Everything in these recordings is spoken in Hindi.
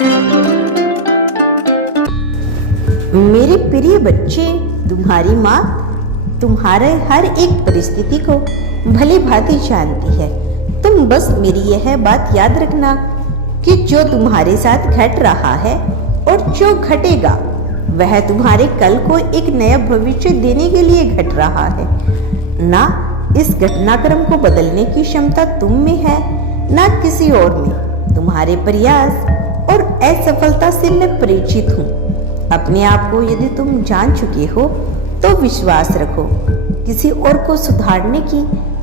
मेरे प्रिय बच्चे, तुम्हारी माँ तुम्हारे हर एक परिस्थिति को भली भांति जानती है। तुम बस मेरी यह बात याद रखना कि जो तुम्हारे साथ घट रहा है और जो घटेगा वह तुम्हारे कल को एक नया भविष्य देने के लिए घट रहा है। ना इस घटनाक्रम को बदलने की क्षमता तुम में है, ना किसी और में। तुम्हारे प्रयास और असफलता से मैं परिचित हूँ। अपने आप को यदि तुम जान चुके हो तो विश्वास रखो। किसी और को सुधारने की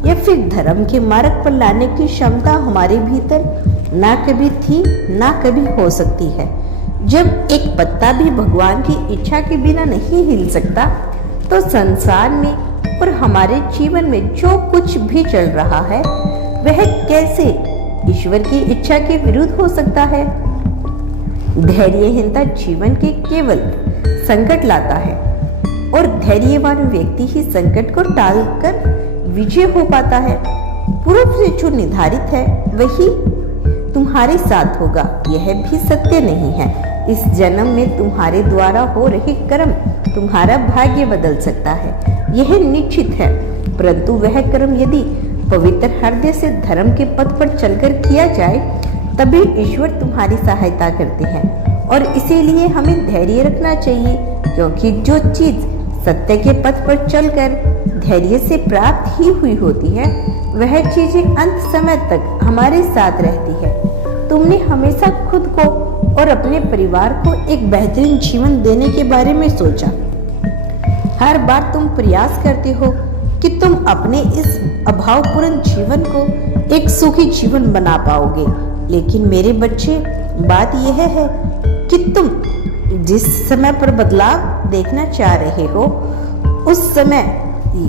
या फिर धर्म के मार्ग पर लाने की क्षमता हमारे भीतर ना कभी थी, ना कभी हो सकती है। जब एक पत्ता भी भगवान की इच्छा के बिना नहीं हिल सकता, तो संसार में और हमारे जीवन में जो कुछ भी चल रहा है वह कैसे ईश्वर की इच्छा के विरुद्ध हो सकता है। धैर्यहीनता जीवन के केवल संकट लाता है और धैर्यवान व्यक्ति ही संकट को टालकर विजय हो पाता है। पूर्व से जो निर्धारित है वही तुम्हारे साथ होगा, यह भी सत्य नहीं है। इस जन्म में तुम्हारे द्वारा हो रहे कर्म तुम्हारा भाग्य बदल सकता है, यह निश्चित है। परंतु वह कर्म यदि पवित्र हृदय से धर्म के पथ पर चलकर किया जाए तभी ईश्वर तुम्हारी सहायता करते हैं। और इसीलिए हमें धैर्य रखना चाहिए, क्योंकि जो चीज सत्य के पथ पर चलकर धैर्य से प्राप्त ही हुई होती है वह चीजें अंत समय तक हमारे साथ रहती है। तुमने हमेशा खुद को और अपने परिवार को एक बेहतरीन जीवन देने के बारे में सोचा। हर बार तुम प्रयास करते हो कि तुम अपने इस अभावपूर्ण जीवन को एक सुखी जीवन बना पाओगे। लेकिन मेरे बच्चे, बात यह है कि तुम जिस समय पर बदलाव देखना चाह रहे हो उस समय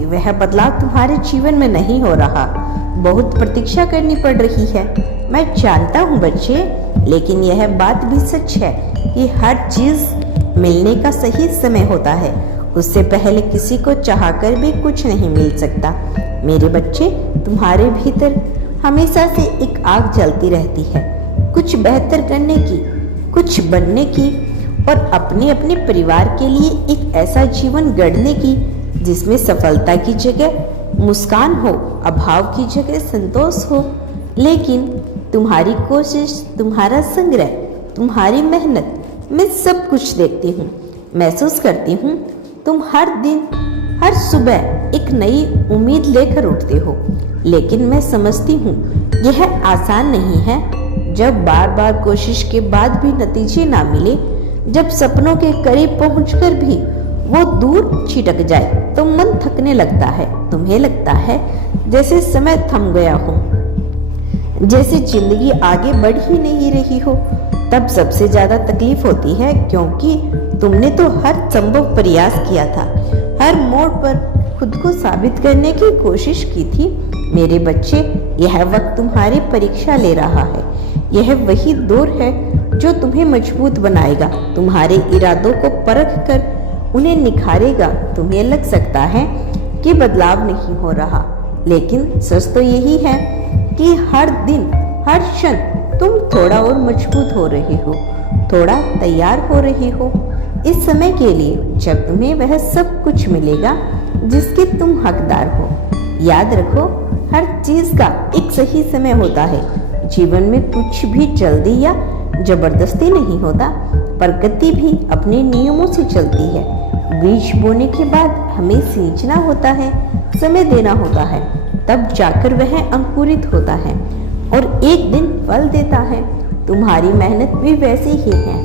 वह बदलाव तुम्हारे जीवन में नहीं हो रहा। बहुत प्रतीक्षा करनी पड़ रही है, मैं जानता हूँ बच्चे, लेकिन यह बात भी सच है कि हर चीज मिलने का सही समय होता है। उससे पहले किसी को चाहकर भी कुछ नहीं मिल सकता। मेरे बच्चे, तुम्हारे भीतर हमेशा से एक आग जलती रहती है, कुछ बेहतर करने की, कुछ बनने की और अपने अपने परिवार के लिए एक ऐसा जीवन गढ़ने की जिसमें सफलता की जगह मुस्कान हो, अभाव की जगह संतोष हो। लेकिन तुम्हारी कोशिश, तुम्हारा संग्रह, तुम्हारी मेहनत, मैं सब कुछ देखती हूँ, महसूस करती हूँ। तुम हर दिन, हर सुबह एक नई उम्मीद लेकर उठते हो। लेकिन मैं समझती हूँ यह आसान नहीं है। जब बार बार कोशिश के बाद भी नतीजे ना मिले, जब सपनों के करीब पहुंचकर भी वो दूर छिटक जाए तो मन थकने लगता है। तुम्हें लगता है जैसे समय थम गया हो, जैसे जिंदगी आगे बढ़ ही नहीं रही हो। तब सबसे ज्यादा तकलीफ होती है, क्योंकि तुमने तो हर संभव प्रयास किया था, हर मोड़ पर खुद को साबित करने की कोशिश की थी। मेरे बच्चे, यह वक्त तुम्हारी परीक्षा ले रहा है। यह वही दौर है जो तुम्हें मजबूत बनाएगा, तुम्हारे इरादों को परख कर उन्हें निखारेगा। तुम्हें लग सकता है कि बदलाव नहीं हो रहा, लेकिन सच तो यही है कि हर दिन, हर क्षण तुम थोड़ा और मजबूत हो रहे हो, थोड़ा तैयार हो रहे हो इस समय के लिए जब तुम्हें वह सब कुछ मिलेगा जिसके तुम हकदार हो। याद रखो, हर चीज का एक सही समय होता है। जीवन में कुछ भी जल्दी या जबरदस्ती नहीं होता। प्रकृति भी अपने नियमों से चलती है। बीज बोने के बाद हमें सींचना होता है, समय देना होता है, तब जाकर वह अंकुरित होता है और एक दिन फल देता है। तुम्हारी मेहनत भी वैसी ही है।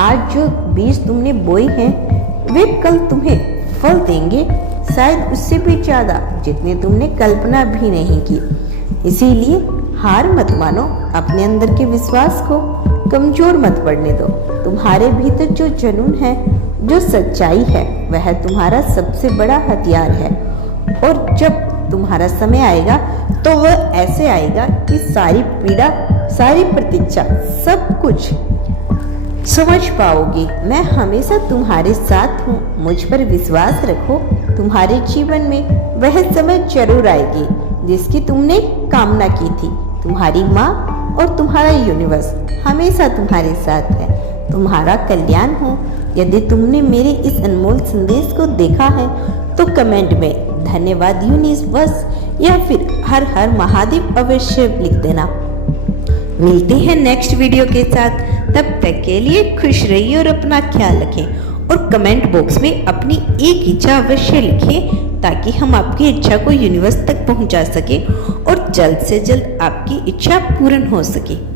आज जो बीज तुमने बोए हैं वे कल तुम्हें फल देंगे, शायद उससे भी ज्यादा, जितने तुमने कल्पना भी नहीं की। इसीलिए हार मत मानो, अपने अंदर के विश्वास को कमजोर मत पड़ने दो। तुम्हारे भीतर जो जुनून है, जो सच्चाई है, वह तुम्हारा सबसे बड़ा हथियार है। और जब तुम्हारा समय आएगा तो वह ऐसे आएगा कि सारी पीड़ा, सारी प्रतीक्षा, सब कुछ समझ पाओगे। मैं हमेशा तुम्हारे साथ हूँ, मुझ पर विश्वास रखो। तुम्हारे जीवन में वह समय जरूर आएगी जिसकी तुमने कामना की थी। तुम्हारी माँ और तुम्हारा यूनिवर्स हमेशा तुम्हारे साथ है। तुम्हारा कल्याण हो। यदि तुमने मेरे इस अनमोल संदेश को देखा है तो कमेंट में धन्यवाद यूनिवर्स या फिर हर हर महादेव अवश्य लिख देना। मिलते हैं नेक्स्ट वीडियो के साथ, तब तक के लिए खुश रहिए और अपना ख्याल रखें और कमेंट बॉक्स में अपनी एक इच्छा अवश्य लिखें ताकि हम आपकी इच्छा को यूनिवर्स तक पहुंचा सके और जल्द से जल्द आपकी इच्छा पूर्ण हो सके।